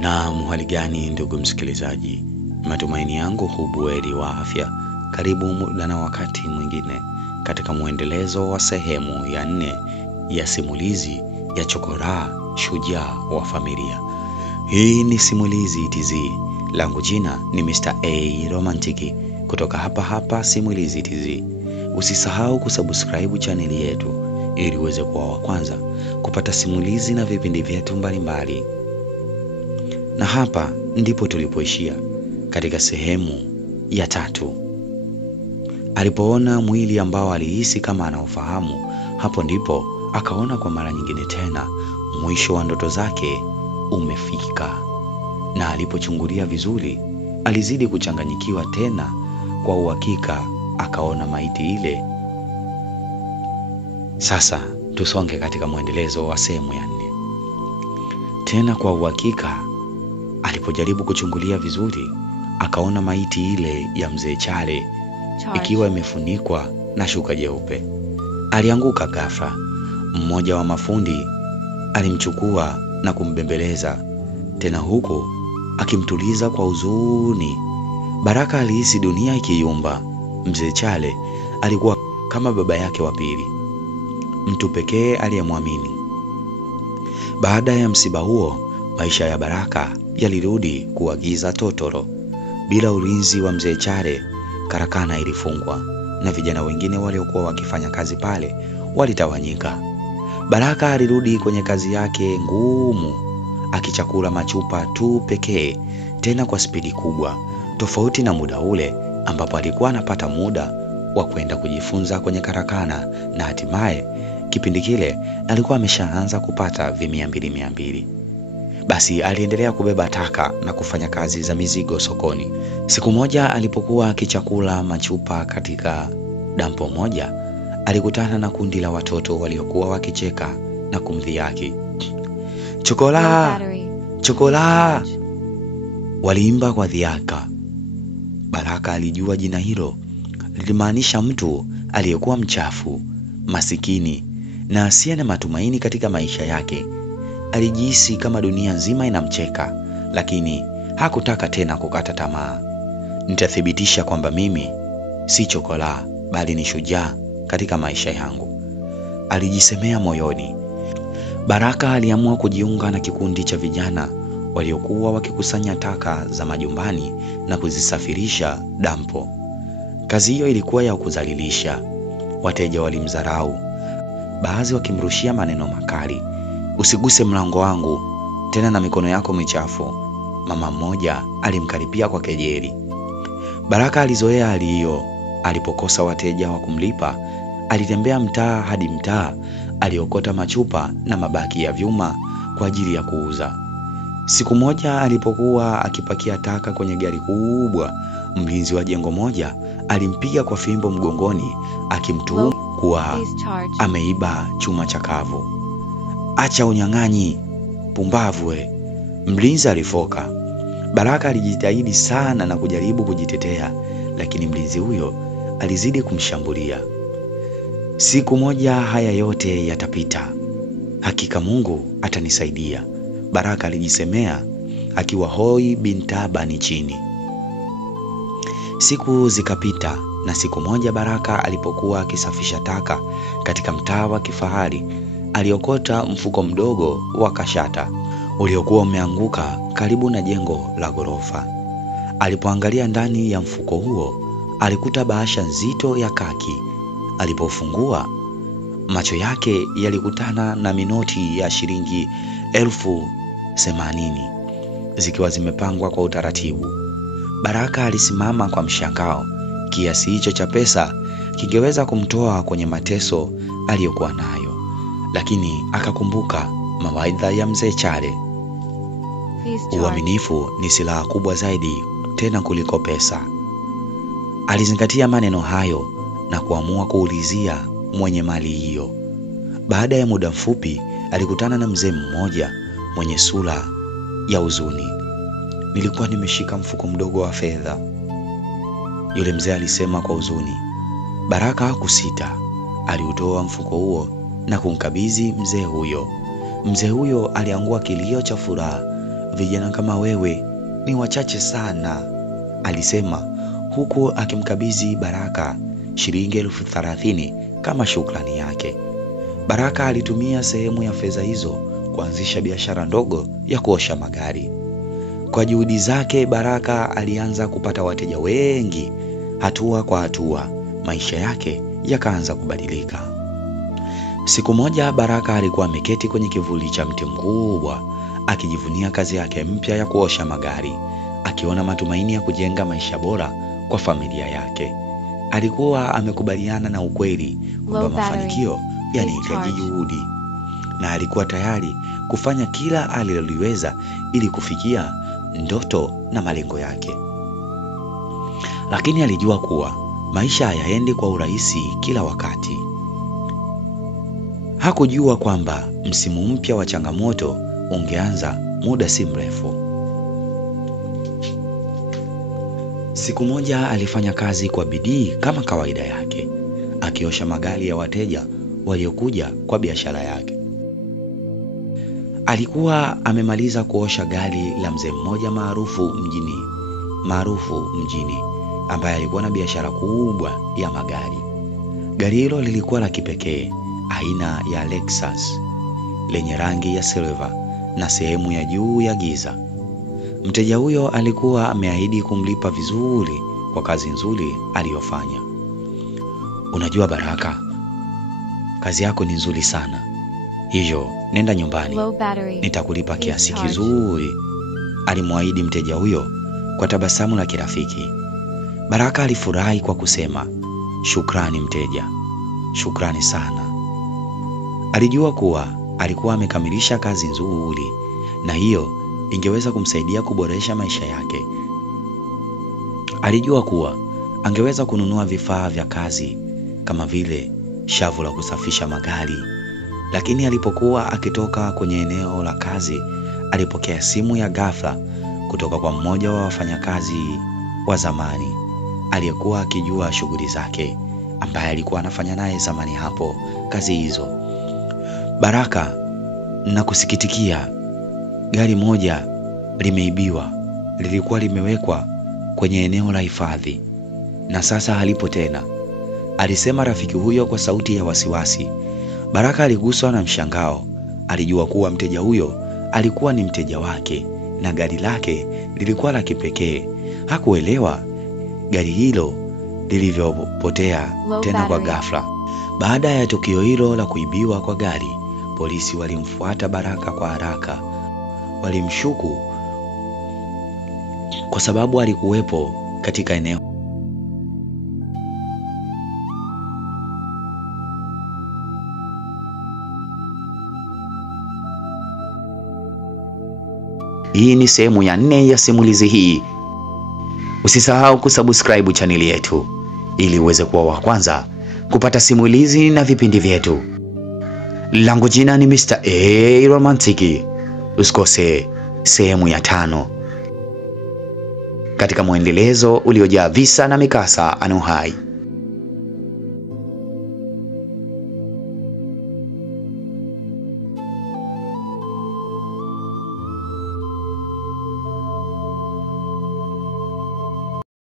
Na hali gani ndugu msikilizaji? Matumaini yangu hubuheri wa afya. Karibu muda na wakati mwingine katika muendelezo wa sehemu ya 4 ya simulizi ya Chokoraa, shujaa wa familia. Hii ni Simulizi TZ. Langu jina ni Mr. A Romantiki kutoka hapa Simulizi TZ. Usisahau kusubscribe channel yetu ili uweze kuwa wa kwanza kupata simulizi na vipindi vyetu mbalimbali. Na hapa ndipo tulipoishia katika sehemu ya 3. Alipoona mwili ambao alihisi kama anaofahamu, hapo ndipo akaona kwa mara nyingine tena mwisho wa ndoto zake umefika. Na alipochungulia vizuri, alizidi kuchanganyikiwa tena. Kwa uhakika akaona maiti ile. Sasa tusonge katika muendelezo wa sehemu ya 4. Tena kwa uhakika alipojaribu kuchungulia vizuri, akaona maiti ile ya mzee Chale ikiwa imefunikwa na shuka jeupe. Alianguka ghafla. Mmoja wa mafundi alimchukua na kumbembeleza, tena huku akimtuliza kwa huzuni. Baraka alihisi dunia ikiyumba. Mzee Chale alikuwa kama baba yake wa pili, mtu pekee aliyemwamini. Baada ya msiba huo, maisha ya Baraka yalirudi kuwa giza totoro. Bila ulinzi wa mzee Chale, karakana ilifungwa na vijana wengine waliokuwa wakifanya kazi pale walitawanyika. Baraka alirudi kwenye kazi yake ngumu, akichakula machupa tu pekee, tena kwa spidi kubwa, tofauti na muda ule ambapo alikuwa anapata muda wa kwenda kujifunza kwenye karakana, na hatimaye kipindi kile alikuwa ameshaanza kupata $200. Basi aliendelea kubeba taka na kufanya kazi za mizigo sokoni. Siku moja alipokuwa akichakula machupa katika dampo moja, alikutana na kundi la watoto waliokuwa wakicheka na kumdhihaki. Chokoraa! Chokoraa! Waliimba kwa dhihaka. Baraka alijua jina hilo lilimaanisha mtu aliyekuwa mchafu, masikini na asiye na matumaini katika maisha yake. Alijihisi kama dunia nzima inamcheka, lakini hakutaka tena kukata tamaa. Nitathibitisha kwamba mimi si chokoraa bali ni shujaa katika maisha yangu, alijisemea moyoni. Baraka aliamua kujiunga na kikundi cha vijana waliokuwa wakikusanya taka za majumbani na kuzisafirisha dampo. Kazi hiyo ilikuwa ya kudhalilisha. Wateja walimdharau, baadhi wakimrushia maneno makali. Usiguse mlango wangu tena na mikono yako michafu, mama mmoja alimkaripia kwa kejeli. Baraka alizoea hali hiyo. Alipokosa wateja wa kumlipa, alitembea mtaa hadi mtaa, aliokota machupa na mabaki ya vyuma kwa ajili ya kuuza. Siku moja alipokuwa akipakia taka kwenye gari kubwa, mlinzi wa jengo moja alimpiga kwa fimbo mgongoni, akimtuhumu kuwa ameiba chuma chakavu. Acha unyang'anyi, pumbavu we! Mlinzi alifoka. Baraka alijitahidi sana na kujaribu kujitetea, lakini mlinzi huyo alizidi kumshambulia. Siku moja haya yote yatapita. Hakika Mungu atanisaidia, Baraka alijisemea akiwa hoi bintabani chini. Siku zikapita, na siku moja Baraka alipokuwa akisafisha taka katika mtaa wa kifahari, aliokota mfuko mdogo wa kashata uliokuwa umeanguka karibu na jengo la ghorofa. Alipoangalia ndani ya mfuko huo, alikuta bahasha nzito ya kaki. Alipofungua, macho yake yalikutana na minoti ya shilingi 80,000 zikiwa zimepangwa kwa utaratibu. Baraka alisimama kwa mshangao. Kiasi hicho cha pesa kingeweza kumtoa kwenye mateso aliyokuwa nayo, lakini akakumbuka mawaidha ya mzee Chale. Uaminifu ni silaha kubwa zaidi tena kuliko pesa. Alizingatia maneno hayo na kuamua kuulizia mwenye mali hiyo. Baada ya muda mfupi alikutana na mzee mmoja mwenye sura ya huzuni. Nilikuwa nimeshika mfuko mdogo wa fedha, yule mzee alisema kwa huzuni. Baraka hakusita, aliutoa mfuko huo na kumkabidhi mzee huyo. Mzee huyo aliangua kilio cha furaha. vijana kama wewe ni wachache sana, alisema huku akimkabidhi Baraka shilingi 30,000 kama shukrani yake. Baraka alitumia sehemu ya fedha hizo kuanzisha biashara ndogo ya kuosha magari. Kwa juhudi zake, Baraka alianza kupata wateja wengi. Hatua kwa hatua, maisha yake yakaanza kubadilika. Siku moja Baraka alikuwa ameketi kwenye kivuli cha mti mkubwa akijivunia kazi yake mpya ya kuosha magari, akiona matumaini ya kujenga maisha bora kwa familia yake. Alikuwa amekubaliana na ukweli kwamba mafanikio yanahitaji juhudi, na alikuwa tayari kufanya kila aliloliweza ili kufikia ndoto na malengo yake. Lakini alijua kuwa maisha hayaendi kwa urahisi kila wakati. Hakujua kwamba msimu mpya wa changamoto ungeanza muda si mrefu. Siku moja alifanya kazi kwa bidii kama kawaida yake, akiosha magari ya wateja waliokuja kwa biashara yake. Alikuwa amemaliza kuosha gari la mzee mmoja maarufu mjini ambaye alikuwa na biashara kubwa ya magari. Gari hilo lilikuwa la kipekee, aina ya Lexus, lenye rangi ya silver na sehemu ya juu ya giza. Mteja huyo alikuwa ameahidi kumlipa vizuri kwa kazi nzuri aliyofanya. Unajua Baraka, kazi yako ni nzuri sana. Hivyo nenda nyumbani, nitakulipa kiasi kizuri, alimwahidi mteja huyo kwa tabasamu la kirafiki. Baraka alifurahi kwa kusema, shukrani mteja, shukrani sana. Alijua kuwa alikuwa amekamilisha kazi nzuri, na hiyo ingeweza kumsaidia kuboresha maisha yake. Alijua kuwa angeweza kununua vifaa vya kazi kama vile shavu la kusafisha magari. Lakini alipokuwa akitoka kwenye eneo la kazi, alipokea simu ya ghafla kutoka kwa mmoja wa wafanyakazi wa zamani aliyekuwa akijua shughuli zake, ambaye alikuwa anafanya naye zamani hapo kazi hizo. Baraka, nakusikitikia, gari moja limeibiwa. Lilikuwa limewekwa kwenye eneo la hifadhi na sasa halipo tena, alisema rafiki huyo kwa sauti ya wasiwasi. Baraka aliguswa na mshangao. Alijua kuwa mteja huyo alikuwa ni mteja wake na gari lake lilikuwa la kipekee. Hakuelewa gari hilo lilivyopotea tena kwa ghafla. Baada ya tukio hilo la kuibiwa kwa gari, polisi walimfuata Baraka kwa haraka. Walimshuku kwa sababu alikuwepo katika eneo. Hii ni sehemu ya 4 ya simulizi hii. Usisahau kusubscribe chaneli yetu ili uweze kuwa wa kwanza kupata simulizi na vipindi vyetu. Langu jina ni Mr. A Romantic. Usikose sehemu ya 5 katika muendelezo uliojaa visa na mikasa anuhai.